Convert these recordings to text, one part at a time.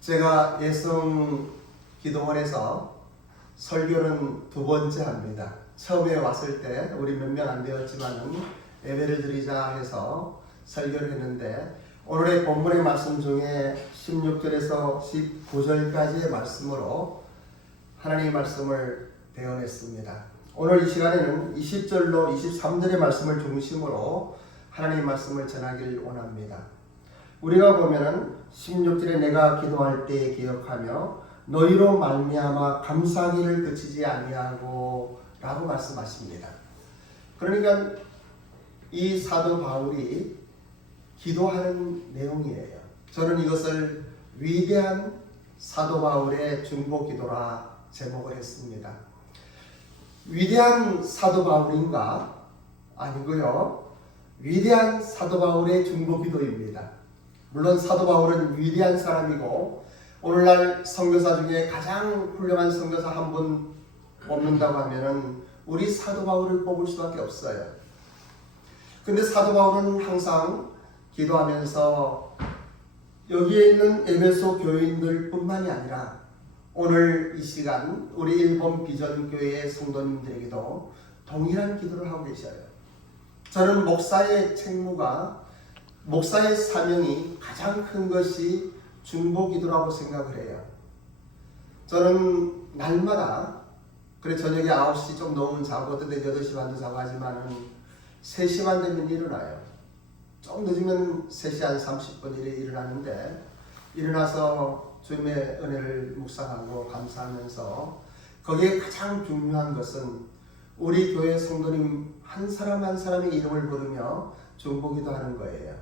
제가 예성 기도원에서 설교는 두 번째 합니다. 처음에 왔을 때 우리 몇 명 안 되었지만은 예배를 드리자 해서 설교를 했는데, 오늘의 본문의 말씀 중에 16절에서 19절까지의 말씀으로 하나님의 말씀을 배워냈습니다. 오늘 이 시간에는 20절로 23절의 말씀을 중심으로 하나님의 말씀을 전하길 원합니다. 우리가 보면은 16절에 내가 기도할 때 기억하며 너희로 말미암아 감사하기를 그치지 아니하고 라고 말씀하십니다. 그러니까 이 사도 바울이 기도하는 내용이에요. 저는 이것을 위대한 사도 바울의 중보 기도라 제목을 했습니다. 위대한 사도 바울인가? 아니고요. 위대한 사도 바울의 중보 기도입니다. 물론 사도 바울은 위대한 사람이고 오늘날 선교사 중에 가장 훌륭한 선교사 한 분 뽑는다고 하면은 우리 사도 바울을 뽑을 수밖에 없어요. 근데 사도 바울은 항상 기도하면서 여기에 있는 에베소 교인들 뿐만이 아니라 오늘 이 시간 우리 일본 비전교회의 성도님들에게도 동일한 기도를 하고 계셔요. 저는 목사의 책무가, 목사의 사명이 가장 큰 것이 중보기도라고 생각을 해요. 저는 날마다, 그래 저녁에 9시 좀 넘으면 자고 어떤 때 8시 반도 자고 하지만은 3시만 되면 일어나요. 좀 늦으면 3시 한 30분 이래 일어나는데, 일어나서 주님의 은혜를 묵상하고 감사하면서 거기에 가장 중요한 것은 우리 교회 성도님 한 사람 한 사람의 이름을 부르며 중보기도 하는 거예요.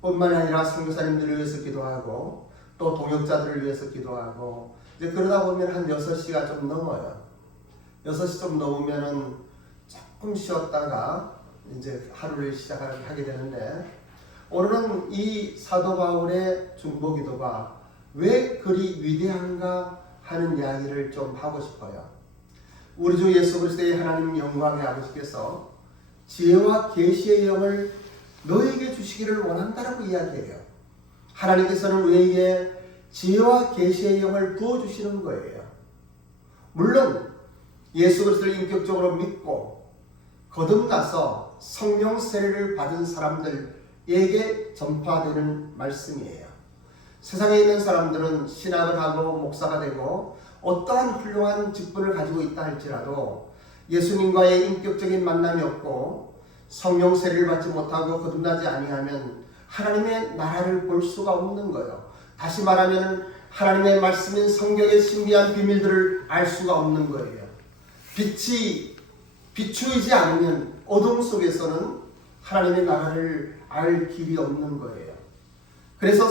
뿐만 아니라 선교사님들을 위해서 기도하고 또 동역자들을 위해서 기도하고, 이제 그러다 보면 한 6시가 좀 넘어요. 6시 좀 넘으면은 조금 쉬었다가 이제 하루를 시작하게 되는데, 오늘은 이 사도 바울의 중보 기도가 왜 그리 위대한가 하는 이야기를 좀 하고 싶어요. 우리 주 예수 그리스도의 하나님 영광의 아버지께서 지혜와 계시의 영을 너에게 주시기를 원한다라고 이야기해요. 하나님께서는 우리에게 지혜와 계시의 영을 부어주시는 거예요. 물론 예수 그리스도를 인격적으로 믿고 거듭나서 성령 세례를 받은 사람들에게 전파되는 말씀이에요. 세상에 있는 사람들은 신학을 하고 목사가 되고 어떠한 훌륭한 직분을 가지고 있다 할지라도 예수님과의 인격적인 만남이 없고 성령 세례를 받지 못하고 거듭나지 아니하면 하나님의 나라를 볼 수가 없는 거예요. 다시 말하면 하나님의 말씀인 성경의 신비한 비밀들을 알 수가 없는 거예요. 빛이 비추이지 않으면 어둠 속에서는 하나님의 나라를 알 길이 없는 거예요. 그래서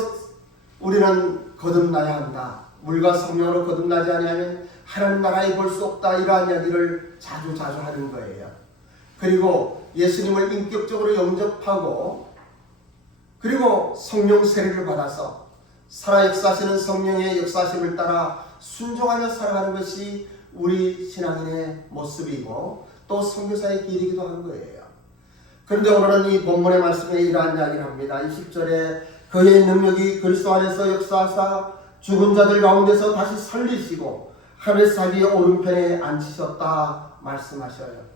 우리는 거듭나야 한다. 물과 성령으로 거듭나지 아니하면 하나님 나라에 볼 수 없다. 이러한 이야기를 자주 하는 거예요. 그리고 예수님을 인격적으로 영접하고 그리고 성령 세례를 받아서 살아 역사하시는 성령의 역사심을 따라 순종하며 살아가는 것이 우리 신앙인의 모습이고 또 선교사의 길이기도 한 거예요. 그런데 오늘은 이 본문의 말씀에 이러한 이야기를 합니다. 20절에 그의 능력이 그리스도 안에서 역사하사 죽은 자들 가운데서 다시 살리시고 하늘 사기의 오른편에 앉히셨다 말씀하셔요.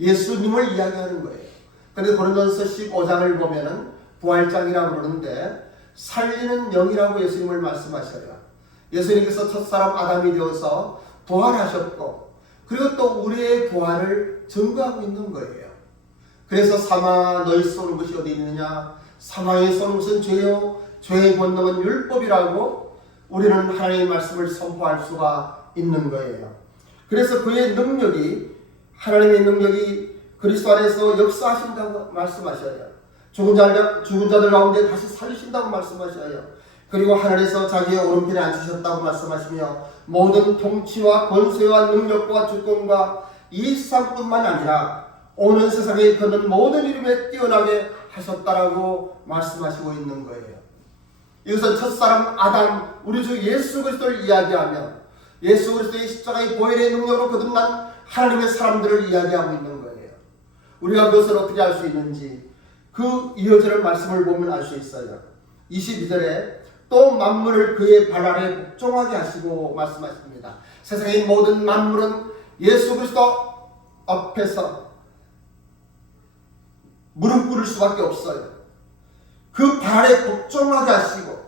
예수님을 이야기하는 거예요. 그런데 고린도전서 15장을 보면은 부활장이라고 그러는데 살리는 영이라고 예수님을 말씀하셔요. 예수님께서 첫사람 아담이 되어서 부활하셨고 그리고 또 우리의 부활을 증거하고 있는 거예요. 그래서 사망아 너희 쏘는 것이 어디 있느냐? 사망의 쏘는 것은 죄요 죄의 권능은 율법이라고 우리는 하나님의 말씀을 선포할 수가 있는 거예요. 그래서 그의 능력이, 하나님의 능력이 그리스도 안에서 역사하신다고 말씀하셔요. 죽은 자들 가운데 다시 살리신다고 말씀하셔요. 그리고 하늘에서 자기의 오른편에 앉으셨다고 말씀하시며 모든 통치와 권세와 능력과 주권과 이 세상뿐만 아니라 오는 세상에 있는 모든 이름에 뛰어나게 하셨다라고 말씀하시고 있는 거예요. 이것은 첫사람 아담 우리 주 예수 그리스도를 이야기하며 예수 그리스도의 십자가의 보혈의 능력으로 거듭난 하나님의 사람들을 이야기하고 있는 거예요. 우리가 그것을 어떻게 알 수 있는지 그 이어지는 말씀을 보면 알 수 있어요. 22절에 또 만물을 그의 발 아래 복종하게 하시고 말씀하십니다. 세상의 모든 만물은 예수 그리스도 앞에서 무릎 꿇을 수밖에 없어요. 그 발 아래 복종하게 하시고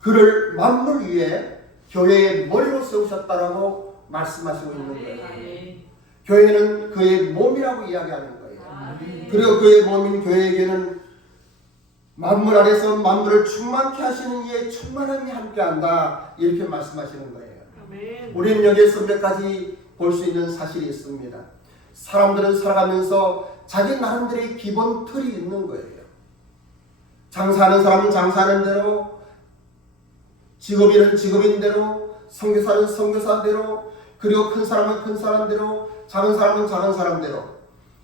그를 만물 위에 교회의 머리로 세우셨다라고 말씀하시고 있는 거예요. 교회는 그의 몸이라고 이야기하는 거예요. 그리고 그의 몸인 교회에게는 만물 아래서 만물을 충만케 하시는 이의 충만함이 함께한다, 이렇게 말씀하시는 거예요. 우리는 여기에서 몇 가지 볼 수 있는 사실이 있습니다. 사람들은 살아가면서 자기 나름대로의 기본 틀이 있는 거예요. 장사하는 사람은 장사하는 대로, 직업인은 직업인대로, 선교사는 선교사대로, 그리고 큰 사람은 큰 사람대로, 작은 사람은 작은 사람대로,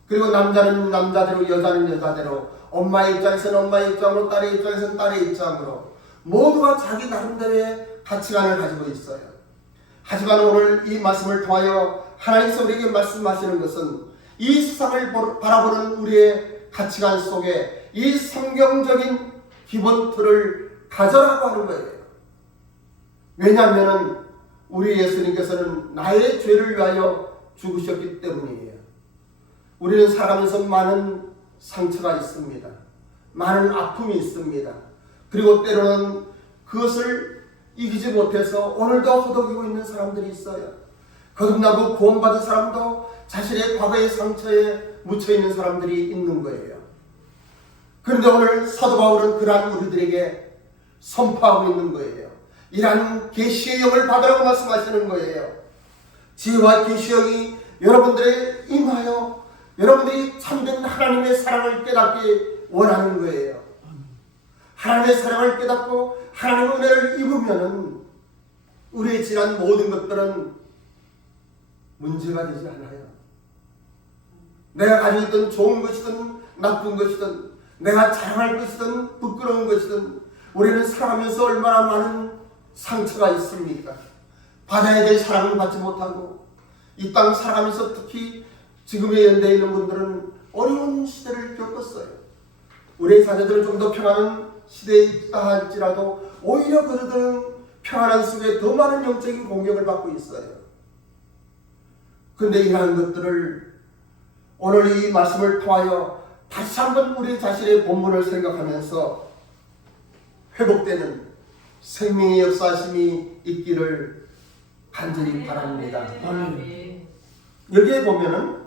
그리고 남자는 남자대로, 여자는 여자대로, 엄마의 입장에서는 엄마의 입장으로, 딸의 입장에서는 딸의 입장으로 모두가 자기 나름대로의 가치관을 가지고 있어요. 하지만 오늘 이 말씀을 통하여 하나님께서 우리에게 말씀하시는 것은 이 세상을 바라보는 우리의 가치관 속에 이 성경적인 기본 틀을 가져라고 하는 거예요. 왜냐하면 우리 예수님께서는 나의 죄를 위하여 죽으셨기 때문이에요. 우리는 살아가면서 많은 상처가 있습니다. 많은 아픔이 있습니다. 그리고 때로는 그것을 이기지 못해서 오늘도 허덕이고 있는 사람들이 있어요. 거듭나고 구원받은 사람도 자신의 과거의 상처에 묻혀있는 사람들이 있는 거예요. 그런데 오늘 사도 바울은 그러한 우리들에게 선포하고 있는 거예요. 이러한 계시의 영을 받으라고 말씀하시는 거예요. 지혜와 계시의 영이 여러분들의 임하여 여러분들이 참된 하나님의 사랑을 깨닫기 원하는 거예요. 하나님의 사랑을 깨닫고 하나님의 은혜를 입으면은 우리의 지난 모든 것들은 문제가 되지 않아요. 내가 가지고 있던 좋은 것이든 나쁜 것이든 내가 자랑할 것이든 부끄러운 것이든 우리는 살아가면서 얼마나 많은 상처가 있습니까? 받아야 될 사랑을 받지 못하고 이 땅 살아가면서 특히 지금의 연대에 있는 분들은 어려운 시대를 겪었어요. 우리의 자녀들은 좀 더 평안한 시대에 있다 할지라도 오히려 그들은 평안한 속에 더 많은 영적인 공격을 받고 있어요. 그런데 이러한 것들을 오늘 이 말씀을 통하여 다시 한번 우리 자신의 본분을 생각하면서 회복되는 생명의 역사심이 있기를 간절히 바랍니다. 여기에 보면은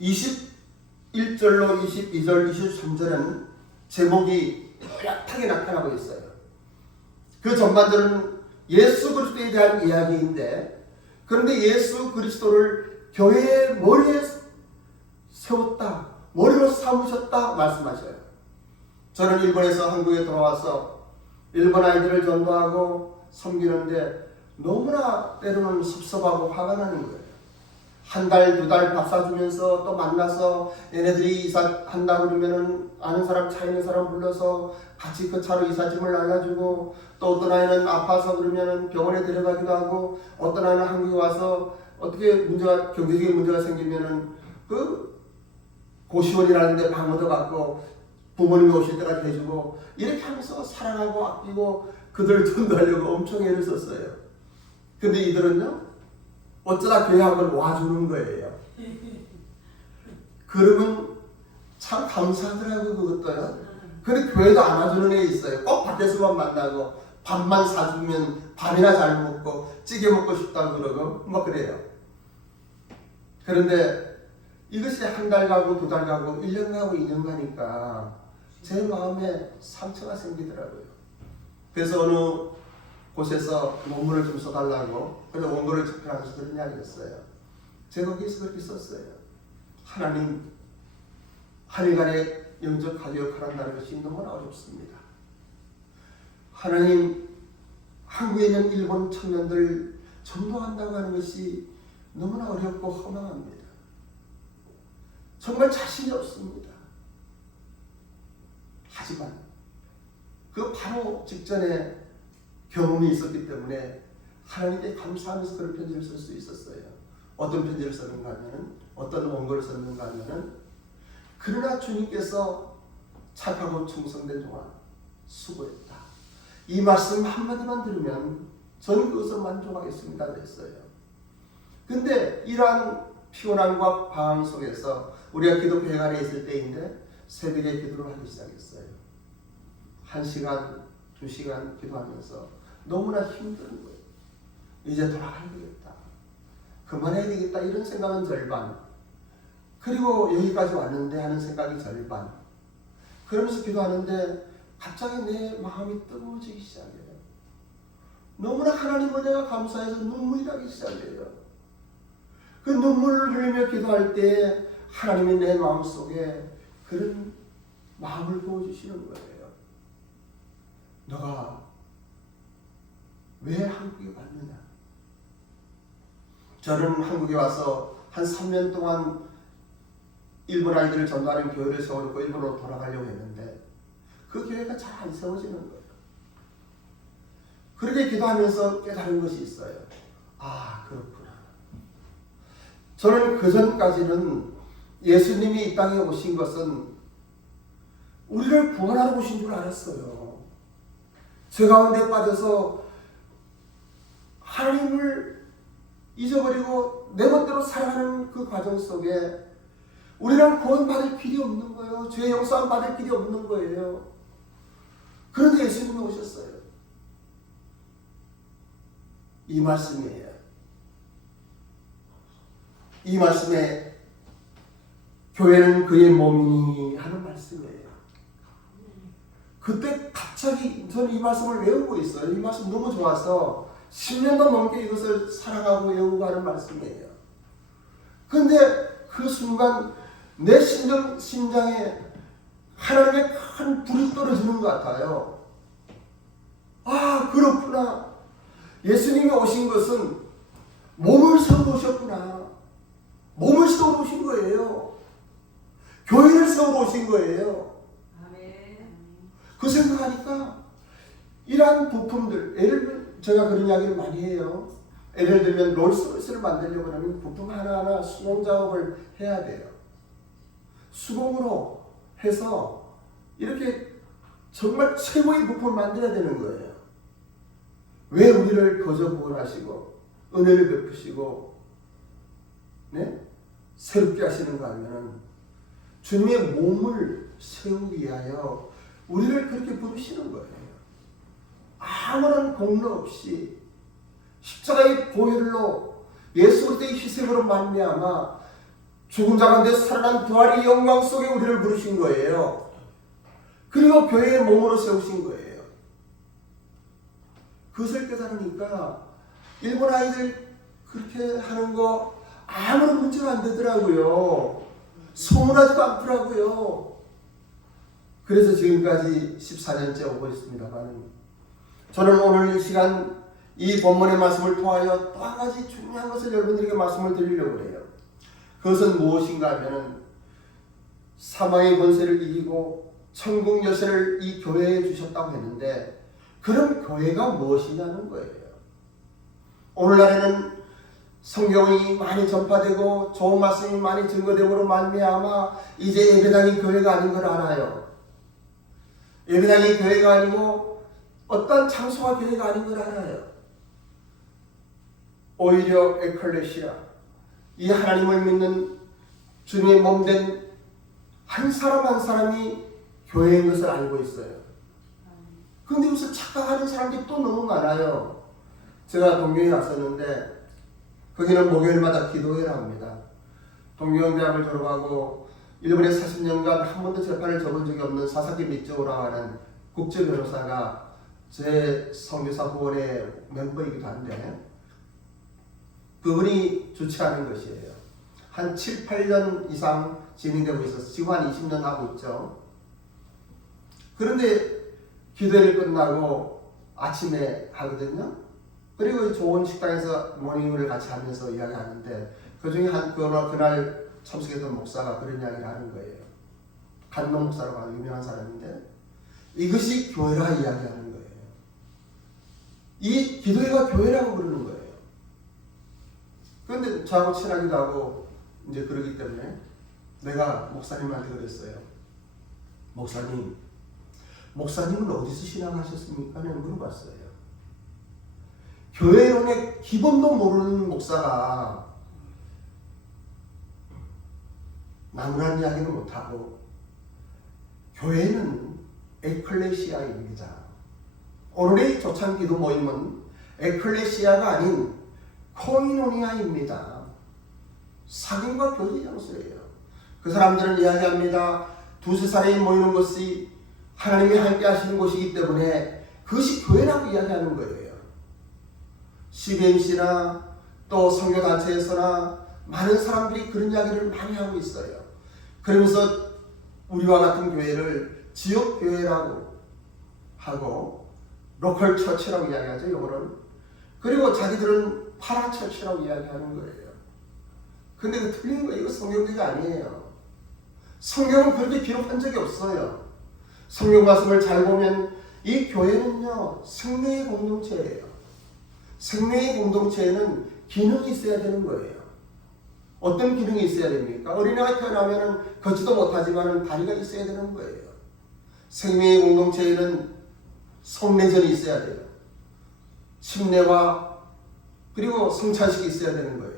21절로 22절, 23절은 제목이 뚜렷하게 나타나고 있어요. 그 전반절은 예수 그리스도에 대한 이야기인데, 그런데 예수 그리스도를 교회의 머리에 세웠다, 머리로 삼으셨다 말씀하셔요. 저는 일본에서 한국에 돌아와서 일본 아이들을 전도하고 섬기는데 너무나 때로는 섭섭하고 화가 나는 거예요. 한 달, 두 달 밥 사주면서 또 만나서 얘네들이 이사한다 그러면은 아는 사람, 차 있는 사람 불러서 같이 그 차로 이삿짐을 날라주고, 또 어떤 아이는 아파서 그러면은 병원에 데려가기도 하고, 어떤 아이는 한국에 와서 어떻게 문제가, 경제적인 문제가 생기면은 그 고시원이라는 데 방 얻어갖고 부모님이 오실 때까지 해주고, 이렇게 하면서 사랑하고 아끼고 그들을 전도하려고 엄청 애를 썼어요. 근데 이들은요, 어쩌다 교회 한번 와주는 거예요. 그러면 참 감사하더라고요, 그것도요. 근데 교회도 안 와주는 애 있어요. 꼭 밖에서만 만나고 밥만 사주면 밥이나 잘 먹고 찌개 먹고 싶다고 그러고 뭐 그래요. 그런데 이것이 한 달 가고 두 달 가고 1년 가고 2년 가니까 제 마음에 상처가 생기더라고요. 그래서 어느 곳에서 논문을 좀 써달라고, 그래서 원고를 집필하면서 그런 이야기를 했어요. 제가 거기서 그렇게 썼어요. 하나님, 하늘간에 영적 가교육을 한다는 것이 너무나 어렵습니다. 하나님, 한국에 있는 일본 청년들 전도한다고 하는 것이 너무나 어렵고 허망합니다. 정말 자신이 없습니다. 하지만 그 바로 직전에 경험이 있었기 때문에 하나님께 감사하면서 그런 편지를 쓸 수 있었어요. 어떤 편지를 썼는가 하면, 어떤 원고를 썼는가 하면, 그러나 주님께서 착하고 충성된 종아 수고했다. 이 말씀 한마디만 들으면 저는 그것을 만족하겠습니다 그랬어요. 근데 이러한 피곤함과 방황 속에서 우리가 기도 회관에 있을 때인데 새벽에 기도를 하기 시작했어요. 1시간, 2시간 기도하면서 너무나 힘든 거예요. 이제 돌아가야 되겠다. 그만해야 되겠다. 이런 생각은 절반. 그리고 여기까지 왔는데 하는 생각이 절반. 그러면서 기도하는데 갑자기 내 마음이 뜨거워지기 시작해요. 너무나 하나님을 내가 감사해서 눈물이 나기 시작해요. 그 눈물을 흘리며 기도할 때 하나님이 내 마음속에 그런 마음을 부어주시는 거예요. 너가 왜 한국에 왔느냐? 저는 한국에 와서 한 3년 동안 일본 아이들을 전도하는 교회를 세워놓고 일본으로 돌아가려고 했는데 그 교회가 잘 안 세워지는 거예요. 그렇게 기도하면서 깨달은 것이 있어요. 아, 그렇구나. 저는 그 전까지는 예수님이 이 땅에 오신 것은 우리를 구원하러 오신 줄 알았어요. 죄 가운데 빠져서 하나님을 잊어버리고 내 멋대로 살아가는 그 과정 속에 우리는 구원받을 길이 없는 거예요. 죄 용서함 받을 길이 없는 거예요. 그런데 예수님이 오셨어요. 이 말씀이에요. 이 말씀에 교회는 그의 몸이니 하는 말씀이에요. 그때 갑자기 저는 이 말씀을 외우고 있어요. 이 말씀 너무 좋아서 10년도 넘게 이것을 사랑하고 외우고 하는 말씀이에요. 그런데 그 순간 내 심장에 하나님의 큰 불이 떨어지는 것 같아요. 아, 그렇구나. 예수님이 오신 것은 몸을 세우러 오셨구나. 몸을 세우러 오신 거예요. 교회를 세우러 오신 거예요. 그 생각하니까 이러한 부품들, 예를 들면 제가 그런 이야기를 많이 해요. 예를 들면 롤스로이스를 만들려고 하면 부품 하나하나 수공 작업을 해야 돼요. 수공으로 해서 이렇게 정말 최고의 부품을 만들어야 되는 거예요. 왜 우리를 거저 구원하시고 은혜를 베푸시고 네? 새롭게 하시는가 하면 주님의 몸을 세우기 위하여 우리를 그렇게 부르시는 거예요. 아무런 공로 없이 십자가의 보혈로 예수 그리스도의 희생으로 말미암아 죽은 자 가운데 살아난 부활의 영광 속에 우리를 부르신 거예요. 그리고 교회의 몸으로 세우신 거예요. 그것을 깨달으니까 일본 아이들 그렇게 하는 거 아무런 문제가 안 되더라고요. 소문하지도 않더라고요. 그래서 지금까지 14년째 오고 있습니다만 저는 오늘 이 시간 이 본문의 말씀을 통하여 또 한 가지 중요한 것을 여러분들에게 말씀을 드리려고 해요. 그것은 무엇인가 하면 사망의 권세를 이기고 천국 열쇠를 이 교회에 주셨다고 했는데 그럼 교회가 무엇이냐는 거예요. 오늘날에는 성경이 많이 전파되고 좋은 말씀이 많이 증거됨으로 말미암아 이제 예배당이 교회가 아닌 걸 알아요. 예배당이 교회가 아니고 어떤 장소가 교회가 아닌 걸 알아요. 오히려 에클레시아, 이 하나님을 믿는 주님의 몸된 한 사람 한 사람이 교회인 것을 알고 있어요. 그런데 여기서 착각하는 사람들이 또 너무 많아요. 제가 동경에 갔었는데 거기는 목요일마다 기도회라 합니다. 동경대학을 졸업하고 일본에 40년간 한 번도 재판을 접은 적이 없는 사사키 미츠오라고 하는 국제 변호사가 제 선교사 후원의 멤버이기도 한데 그분이 주최하는 것이에요. 한 7, 8년 이상 진행되고 있어서 지금 한 20년 하고 있죠. 그런데 기도회를 끝나고 아침에 하거든요. 그리고 좋은 식당에서 모닝을 같이 하면서 이야기하는데 그중에 그날 참석했던 목사가 그런 이야기를 하는 거예요. 간농 목사라고 하는 유명한 사람인데 이것이 교회라 이야기하는 거예요. 이 기도회가 교회라고 부르는 거예요. 그런데 저하고 친하기도 하고 이제 그러기 때문에 내가 목사님한테 그랬어요. 목사님, 목사님은 어디서 신앙하셨습니까? 는 물어봤어요. 교회론의 기본도 모르는 목사가 나무란 이야기는 못하고 교회는 에클레시아입니다. 오늘의 조창기도 모임은 에클레시아가 아닌 코이노니아입니다. 사귐과 교제 장소예요. 그 사람들은 이야기합니다. 두세 사람이 모이는 것이 하나님이 함께 하시는 곳이기 때문에 그것이 교회라고 이야기하는 거예요. CBMC나 또 선교단체에서나 많은 사람들이 그런 이야기를 많이 하고 있어요. 그러면서 우리와 같은 교회를 지역교회라고 하고 로컬 처치라고 이야기하죠. 영어로는. 그리고 자기들은 파라처치라고 이야기하는 거예요. 근데 그 틀린 거예요. 이거 성경적이 아니에요. 성경은 그렇게 기록한 적이 없어요. 성경 말씀을 잘 보면 이 교회는요, 생명의 공동체예요. 생명의 공동체에는 기능이 있어야 되는 거예요. 어떤 기능이 있어야 됩니까? 어린아이가 태어나면 걷지도 못하지만 다리가 있어야 되는 거예요. 생명의 공동체에는 성례전이 있어야 돼요. 침례와 그리고 성찬식이 있어야 되는 거예요.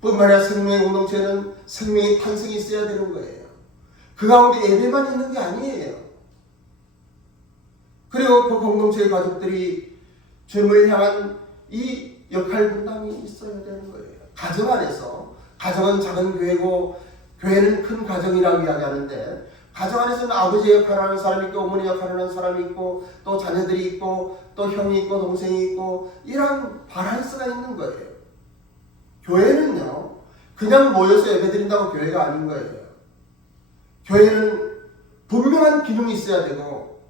뿐만 아니라 생명의 공동체는 생명의 탄생이 있어야 되는 거예요. 그 가운데 예배만 있는 게 아니에요. 그리고 그 공동체의 가족들이 주님을 향한 이 역할 분담이 있어야 되는 거예요. 가정 안에서, 가정은 작은 교회고 교회는 큰 가정이라고 이야기하는데, 가정 안에서는 아버지 역할을 하는 사람이 있고 어머니 역할을 하는 사람이 있고 또 자녀들이 있고 또 형이 있고 동생이 있고 이런 밸런스가 있는 거예요. 교회는요, 그냥 모여서 예배드린다고 교회가 아닌 거예요. 교회는 분명한 기능이 있어야 되고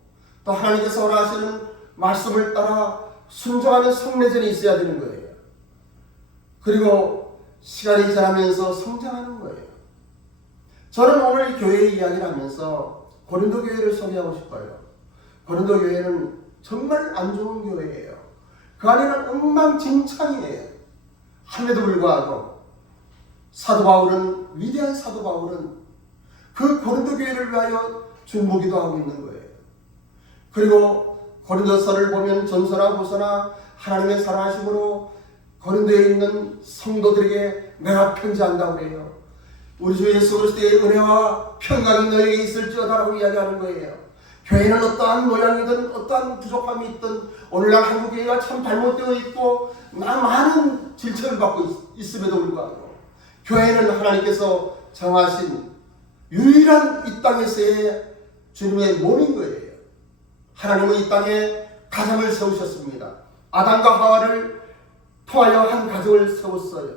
또 하나님께서 원하시는 말씀을 따라 순종하는 성례전이 있어야 되는 거예요. 그리고 시간이 지나면서 성장하는 거예요. 저는 오늘 교회 이야기를 하면서 고린도 교회를 소개하고 싶어요. 고린도 교회는 정말 안 좋은 교회예요. 그 안에는 엉망진창이에요. 함에도 불구하고 사도 바울은, 위대한 사도 바울은 그 고린도 교회를 위하여 중보기도 하고 있는 거예요. 그리고 고린도서를 보면 전서나 후서나 하나님의 사랑하심으로 고린도에 있는 성도들에게 내가 편지한다고 해요. 우리 주 예수 그리스도의 은혜와 평강이 너에게 있을지어다라고 이야기하는 거예요. 교회는 어떠한 모양이든 어떠한 부족함이 있든 오늘날 한국 교회가 참 잘못되어 있고 많은 질책을 받고 있음에도 불구하고 교회는 하나님께서 정하신 유일한 이 땅에서의 주님의 몸인 거예요. 하나님은 이 땅에 가정을 세우셨습니다. 아담과 하와를 통하여 한 가정을 세웠어요.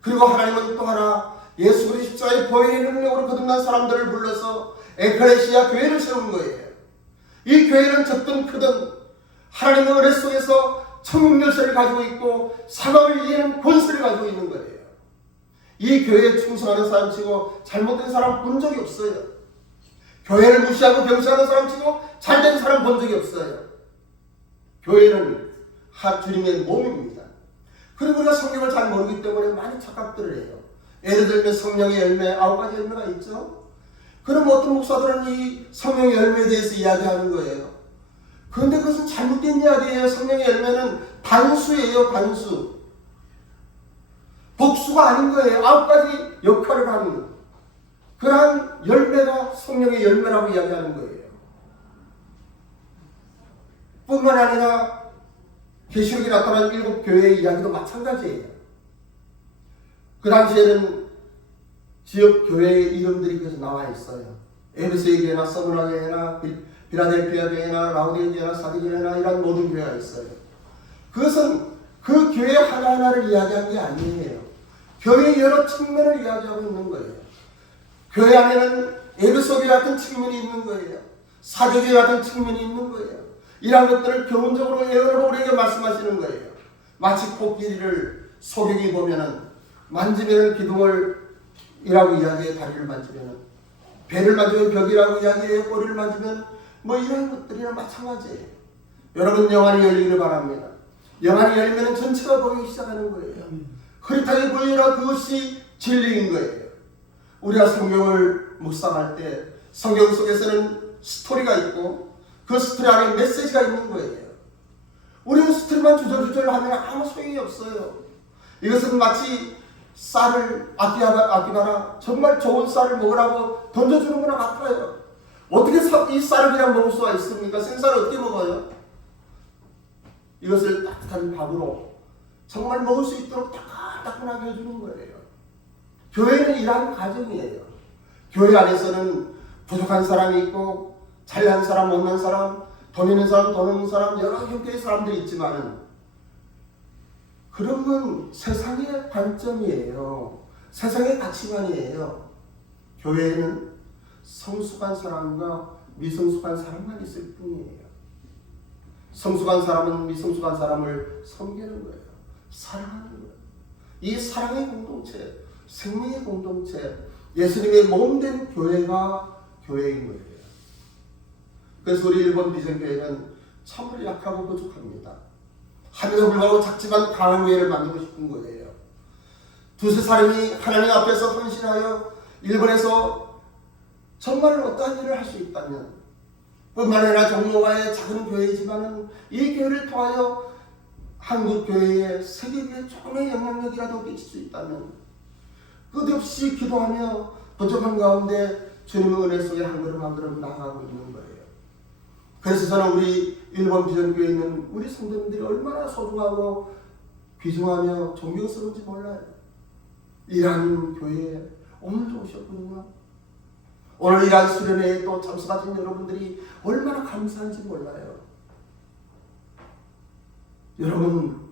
그리고 하나님은 또 하나 예수 그리스도 십자가의 보혈의 능력으로 거듭난 사람들을 불러서 에클레시아 교회를 세운 거예요. 이 교회는 적든 크든 하나님의 은혜 속에서 천국 열쇠를 가지고 있고 사방을 이기는 권세를 가지고 있는 거예요. 이 교회에 충성하는 사람 치고 잘못된 사람 본 적이 없어요. 교회를 무시하고 경시하는 사람 치고 잘된 사람 본 적이 없어요. 교회는 주님의 몸입니다. 그리고 우리가 성경을 잘 모르기 때문에 많이 착각들을 해요. 예를 들면 성령의 열매 9가지 열매가 있죠. 그럼 어떤 목사들은 이 성령의 열매에 대해서 이야기하는 거예요. 그런데 그것은 잘못된 이야기예요. 성령의 열매는 단수예요. 단수. 복수가 아닌 거예요. 9가지 역할을 하는 그러한 열매가 성령의 열매라고 이야기하는 거예요. 뿐만 아니라 계시록에 나타난 7교회의 이야기도 마찬가지예요. 그 당시에는 지역 교회의 이름들이 계속 나와 있어요. 에베소의 교회나 서브나 교회나 빌라델피아 교회나 라우디아 교회나 사디 교회나 이런 모든 교회가 있어요. 그것은 그 교회 하나하나를 이야기한 게 아니에요. 교회의 여러 측면을 이야기하고 있는 거예요. 교회 안에는 에베소 교회 같은 측면이 있는 거예요. 사도 교회 같은 측면이 있는 거예요. 이러한 것들을 교훈적으로 예언으로 우리에게 말씀하시는 거예요. 마치 코끼리를 소경이 보면은 만지면은 기둥을 이라고 이야기해. 다리를 만지면은 배를 만지면 벽이라고 이야기해. 꼬리를 만지면 뭐 이런 것들이랑 마찬가지예요. 여러분 영안이 열리기를 바랍니다. 영안이 열리면 전체가 보이기 시작하는 거예요. 흐릿하게 보이라 그것이 진리인 거예요. 우리가 성경을 묵상할 때 성경 속에서는 스토리가 있고 그 스토리 안에 메시지가 있는 거예요. 우리는 스토리만 주저주저 하면 아무 소용이 없어요. 이것은 마치 쌀을 아끼다가 정말 좋은 쌀을 먹으라고 던져주는 거나 같아요. 어떻게 이 쌀을 그냥 먹을 수가 있습니까? 생쌀을 어떻게 먹어요? 이것을 따뜻한 밥으로 정말 먹을 수 있도록 따끈따끈하게 해주는 거예요. 교회는 이러한 가정이에요. 교회 안에서는 부족한 사람이 있고 잘난 사람, 못난 사람, 돈 있는 사람, 돈 없는 사람, 여러 형태의 사람들이 있지만 그런 건 세상의 관점이에요. 세상의 가치관이에요. 교회에는 성숙한 사람과 미성숙한 사람만 있을 뿐이에요. 성숙한 사람은 미성숙한 사람을 섬기는 거예요. 사랑하는 거예요. 이 사랑의 공동체, 생명의 공동체, 예수님의 몸된 교회가 교회인 거예요. 그래서 우리 일본 비전교회는 참으로 약하고 부족합니다. 하늘에 불구하고 작지만 강한 교회를 만들고 싶은 거예요. 두세 사람이 하나님 앞에서 헌신하여 일본에서 정말 어떠한 일을 할 수 있다면, 뿐만 아니라 종로가의 작은 교회이지만 이 교회를 통하여 한국 교회의 세계교회 조금의 영향력이라도 끼칠 수 있다면 끝없이 기도하며 부족한 가운데 주님의 은혜 속에 한 걸음 한 걸음 나아가고 있는 거예요. 그래서 저는 우리 일본 비전교회에 있는 우리 성도님들이 얼마나 소중하고 귀중하며 존경스러운지 몰라요. 이러한 교회에 오늘도 오셨군요. 오늘 이러한 수련회에 또 참석하신 여러분들이 얼마나 감사한지 몰라요. 여러분,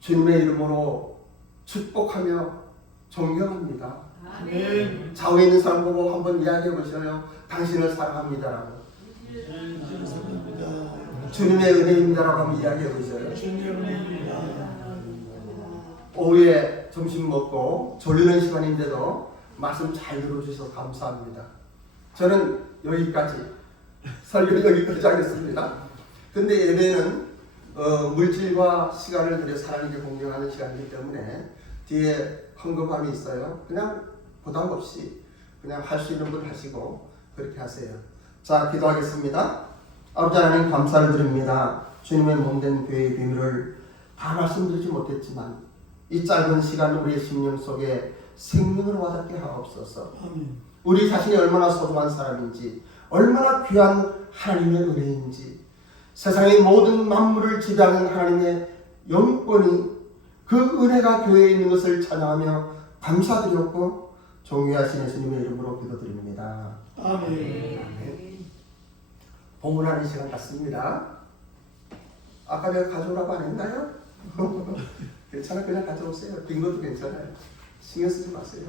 주님의 이름으로 축복하며 존경합니다. 아멘. 좌우에 있는 사람 보고 한번 이야기해 보셔요. 당신을 사랑합니다라고. 주님의 은혜입니다라고 한번 이야기해 보셔요. 오후에 점심 먹고 졸리는 시간인데도 말씀 잘 들어주셔서 감사합니다. 저는 여기까지 설교는 여기까지 하겠습니다. 근데 예배는 물질과 시간을 들여 하나님께 공경하는 시간이기 때문에 뒤에 헌금함이 있어요. 그냥 부담 없이 그냥 할 수 있는 분 하시고 그렇게 하세요. 자, 기도하겠습니다. 아버지 하나님 감사를 드립니다. 주님의 몸된 교회의 비밀을 다 말씀드리지 못했지만 이 짧은 시간 우리의 심령 속에 생명을 와닿게 하옵소서. 우리 자신이 얼마나 소중한 사람인지, 얼마나 귀한 하나님의 은혜인지, 세상의 모든 만물을 지배하는 하나님의 영권이 그 은혜가 교회에 있는 것을 찬양하며 감사드렸고 존귀하신 예수님의 이름으로 기도드립니다. 아멘. 봉헌하는 시간 같습니다. 아까 내가 가져오라고 안 했나요? 괜찮아, 그냥 가져오세요. 빈 것도 괜찮아요. 신경 쓰지 마세요.